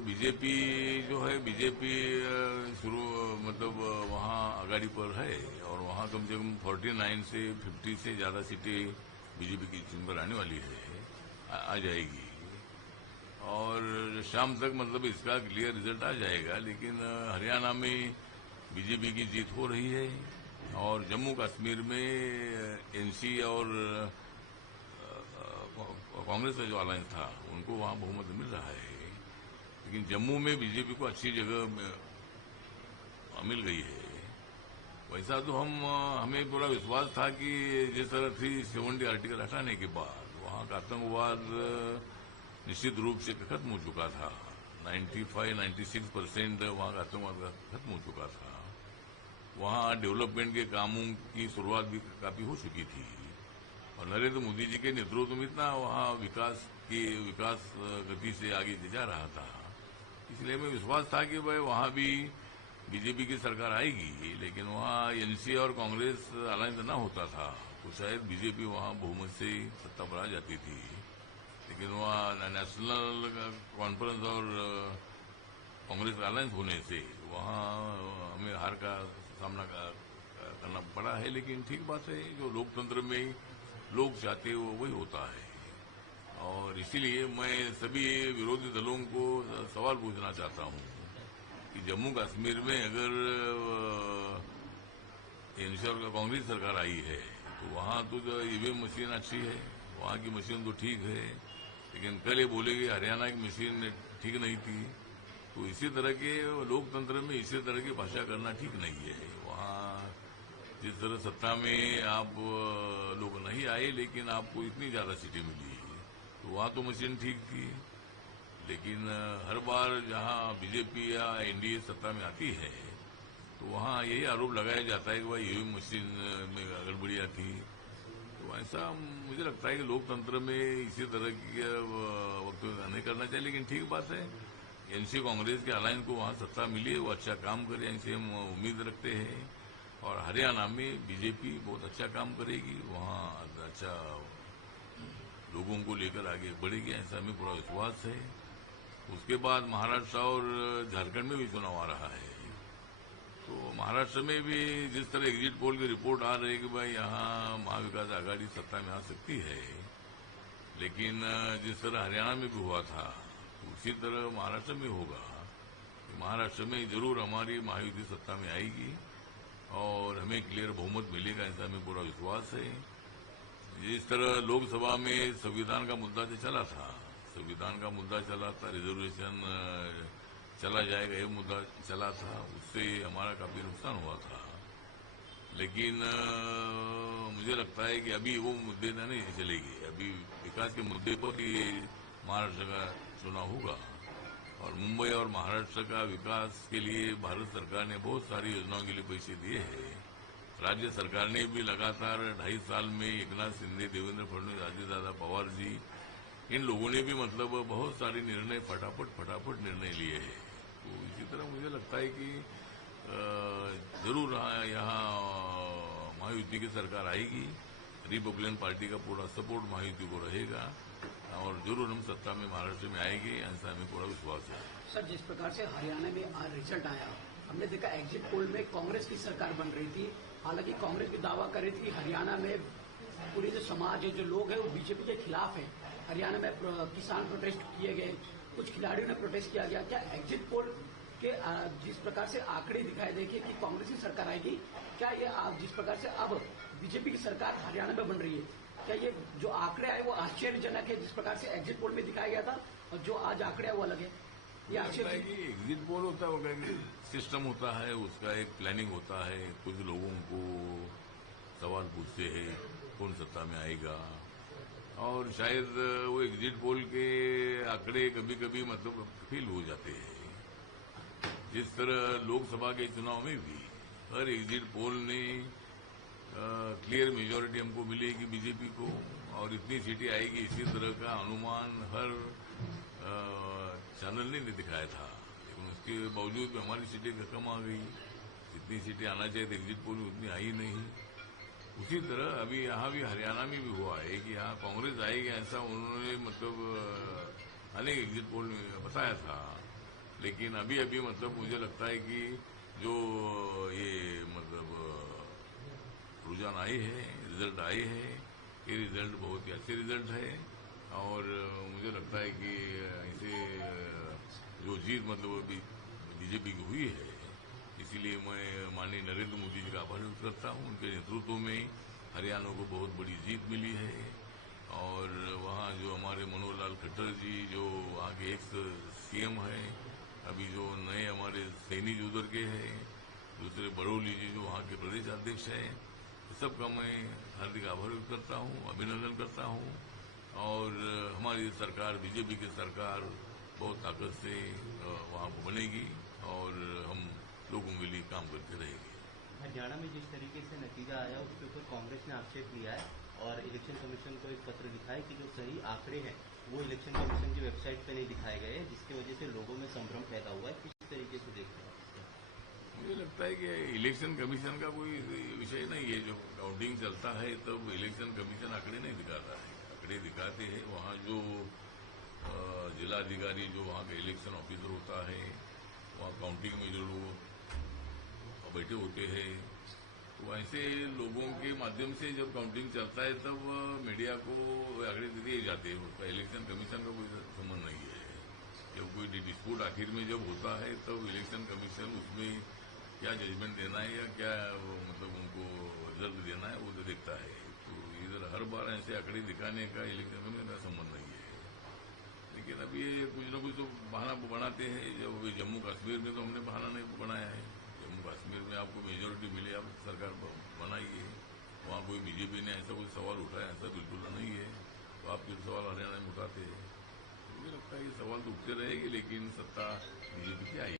BJP जो है, BJP शुरू मतलब वहाँ आगाड़ी पर है और वहाँ कम से कम 49 से 50 से ज्यादा सीटें बीजेपी की चुन पर आने वाली है, आ जाएगी। और शाम तक मतलब इसका क्लियर रिजल्ट आ जाएगा। लेकिन हरियाणा में बीजेपी की जीत हो रही है और जम्मू कश्मीर में एनसी और कांग्रेस का जो अलायंस था उनको वहां बहुमत मिल रहा है। लेकिन जम्मू में बीजेपी को अच्छी जगह मिल गई है। वैसा तो हमें पूरा विश्वास था कि जिस तरह 370 आर्टिकल हटाने के बाद वहां का आतंकवाद निश्चित रूप से खत्म हो चुका था। 95-96% वहां का आतंकवाद खत्म हो चुका था। वहां डेवलपमेंट के कामों की शुरुआत भी काफी हो चुकी थी और नरेंद्र मोदी जी के नेतृत्व में इतना वहां विकास गति से आगे जा रहा था। इसलिए हमें विश्वास था कि भाई वहां भी बीजेपी की सरकार आएगी। लेकिन वहां एनसी और कांग्रेस अलायंस न होता था तो शायद बीजेपी वहां बहुमत से सत्ता पर आ जाती थी। लेकिन वहां नेशनल कॉन्फ्रेंस और कांग्रेस का अलायंस होने से वहां हमें हार का सामना करना पड़ा है। लेकिन ठीक बात है, जो लोकतंत्र में लोग चाहते वो वही होता है। और इसीलिए मैं सभी विरोधी दलों को सवाल पूछना चाहता हूं कि जम्मू कश्मीर में अगर एनसी और कांग्रेस सरकार आई है तो वहां तो ईवीएम मशीन अच्छी है, वहां की मशीन तो ठीक है। लेकिन कल ये बोलेगी हरियाणा की मशीन ठीक नहीं थी। तो इसी तरह के लोकतंत्र में इसी तरह की भाषा करना ठीक नहीं है। वहां जिस तरह सत्ता में आप लोग नहीं आए लेकिन आपको इतनी ज्यादा सीटें मिली तो वहां तो मशीन ठीक थी। लेकिन हर बार जहां बीजेपी या एनडीए सत्ता में आती है तो वहां यही आरोप लगाया जाता है कि भाई ईवीएम मशीन में गड़बड़ियां थी। तो ऐसा मुझे लगता है कि लोकतंत्र में इसी तरह की वक्तव्य नहीं करना चाहिए। लेकिन ठीक बात है, एनसी कांग्रेस के अलायंस को वहां सत्ता मिली है, वो अच्छा काम करे, ऐसे हम उम्मीद रखते हैं। और हरियाणा में बीजेपी बहुत अच्छा काम करेगी, वहां अच्छा लोगों को लेकर आगे बढ़ेगी, ऐसा हमें पूरा विश्वास है। उसके बाद महाराष्ट्र और झारखंड में भी चुनाव आ रहा है। तो महाराष्ट्र में भी जिस तरह एग्जिट पोल की रिपोर्ट आ रही है कि भाई यहाँ महाविकास आघाड़ी सत्ता में आ सकती है, लेकिन जिस तरह हरियाणा में भी हुआ था उसी तरह महाराष्ट्र में होगा। महाराष्ट्र में जरूर हमारी महायुति सत्ता में आएगी और हमें क्लियर बहुमत मिलेगा, ऐसा हमें पूरा विश्वास है। जिस तरह लोकसभा में संविधान का मुद्दा जो चला था, संविधान का मुद्दा चला था, रिजर्वेशन चला जाएगा ये मुद्दा चला था, उससे हमारा काफी नुकसान हुआ था। लेकिन मुझे लगता है कि अभी वो मुद्दे नहीं चलेगी। अभी विकास के मुद्दे पर ही महाराष्ट्र का चुनाव होगा। और मुंबई और महाराष्ट्र का विकास के लिए भारत सरकार ने बहुत सारी योजनाओं के लिए पैसे दिए हैं। राज्य सरकार ने भी लगातार 2.5 साल में एकनाथ शिंदे, देवेंद्र फडणवीस, अजितदादा पवार जी, इन लोगों ने भी मतलब बहुत सारे निर्णय फटाफट निर्णय लिए हैं। तो इसी तरह मुझे लगता है कि जरूर यहाँ महायुति की सरकार आएगी। रिपब्लिकन पार्टी का पूरा सपोर्ट महायुति को रहेगा और जरूर हम सत्ता में महाराष्ट्र में आएंगे, ऐसा हमें पूरा विश्वास है। सर, जिस प्रकार से हरियाणा में आज रिजल्ट आया, हमने देखा एग्जिट पोल में कांग्रेस की सरकार बन रही थी। हालांकि कांग्रेस भी दावा कर रही थी हरियाणा में पूरी जो समाज है, जो लोग हैं वो बीजेपी के खिलाफ है। हरियाणा में किसान प्रोटेस्ट किए गए, कुछ खिलाड़ियों ने प्रोटेस्ट किया गया। क्या एग्जिट पोल के जिस प्रकार से आंकड़े दिखाई देंगे कि कांग्रेस की सरकार आएगी, क्या ये जिस प्रकार से अब बीजेपी की सरकार हरियाणा में बन रही है, क्या ये जो आंकड़े आए वो आश्चर्यजनक है जिस प्रकार से एग्जिट पोल में दिखाया गया था और जो आज आंकड़े है वो अलग है? ये एग्जिट पोल होता है, सिस्टम होता है, उसका एक प्लानिंग होता है। कुछ लोगों को सवाल पूछते हैं कौन सत्ता में आएगा, और शायद वो एग्जिट पोल के आंकड़े कभी कभी मतलब फेल हो जाते हैं। जिस तरह लोकसभा के चुनाव में भी हर एग्जिट पोल ने क्लियर मेजोरिटी हमको मिलेगी बीजेपी को और इतनी सीटें आएगी, इसी तरह का अनुमान हर चैनल ने दिखाया था। लेकिन उसके बावजूद भी हमारी सीटें कम आ गई। जितनी सीटें आना चाहिए थी एग्जिट पोल में उतनी आई नहीं। उसी तरह अभी यहाँ भी हरियाणा में भी हुआ है कि यहाँ कांग्रेस आएगी, ऐसा उन्होंने मतलब अनेक एग्जिट पोल में बताया था। लेकिन अभी अभी मतलब मुझे लगता है कि जो ये मतलब रुझान आए हैं, रिजल्ट आए हैं, ये रिजल्ट बहुत ही अच्छे रिजल्ट है। और मुझे लगता है कि इसे जो जीत मतलब बीजेपी की हुई है, इसीलिए मैं माननीय नरेंद्र मोदी जी का आभार व्यक्त करता हूं। उनके नेतृत्व में हरियाणा को बहुत बड़ी जीत मिली है। और वहाँ जो हमारे मनोहर लाल खट्टर जी जो वहाँ के एक्स सीएम है, अभी जो नए हमारे सैनी जी उधर के हैं, दूसरे बड़ौली जी जो वहाँ के प्रदेश अध्यक्ष हैं, सबका मैं हार्दिक आभार व्यक्त करता हूँ, अभिनंदन करता हूँ। और हमारी सरकार बीजेपी की सरकार बहुत ताकत से वहाँ पर बनेगी और हम लोगों के लिए काम करते रहेंगे। हरियाणा में जिस तरीके से नतीजा आया उसके ऊपर कांग्रेस ने आक्षेप लिया है और इलेक्शन कमीशन को एक पत्र लिखा है कि जो सही आंकड़े हैं वो इलेक्शन कमीशन की वेबसाइट पे नहीं दिखाए गए हैं, जिसकी वजह से लोगों में संभ्रम पैदा हुआ है। किस तरीके से देखते हैं? मुझे लगता है कि इलेक्शन कमीशन का कोई विषय नहीं है। जो काउंटिंग चलता है तब इलेक्शन कमीशन आंकड़े नहीं दिखाता है, आंकड़े दिखाते हैं वहाँ जो जिलाधिकारी जो वहाँ का इलेक्शन ऑफिसर होता है, वहाँ काउंटिंग में जो लोग बैठे होते हैं, तो ऐसे लोगों के माध्यम से जब काउंटिंग चलता है तब मीडिया को आंकड़े दिए जाते हैं। उसका इलेक्शन कमीशन का कोई संबंध नहीं है। जब कोई डिस्प्यूट आखिर में जब होता है तब इलेक्शन कमीशन उसमें क्या जजमेंट देना है या क्या मतलब उनको रिजल्ट देना है वो तो देखता है। तो इधर हर बार ऐसे आंकड़े दिखाने का इलेक्शन कमीशन का संबंध नहीं है। लेकिन अभी ये कुछ न कुछ तो बहाना बनाते हैं। जब जम्मू कश्मीर में तो हमने बहाना नहीं बनाया है। जम्मू कश्मीर में आपको मेजोरिटी मिले, आप सरकार बनाइए। वहाँ कोई बीजेपी ने ऐसा कोई सवाल उठाया, ऐसा बिल्कुल नहीं है। तो आप फिर सवाल हरियाणा में उठाते हैं। मुझे लगता है ये सवाल तो उठते रहेंगे, लेकिन सत्ता बीजेपी की आई।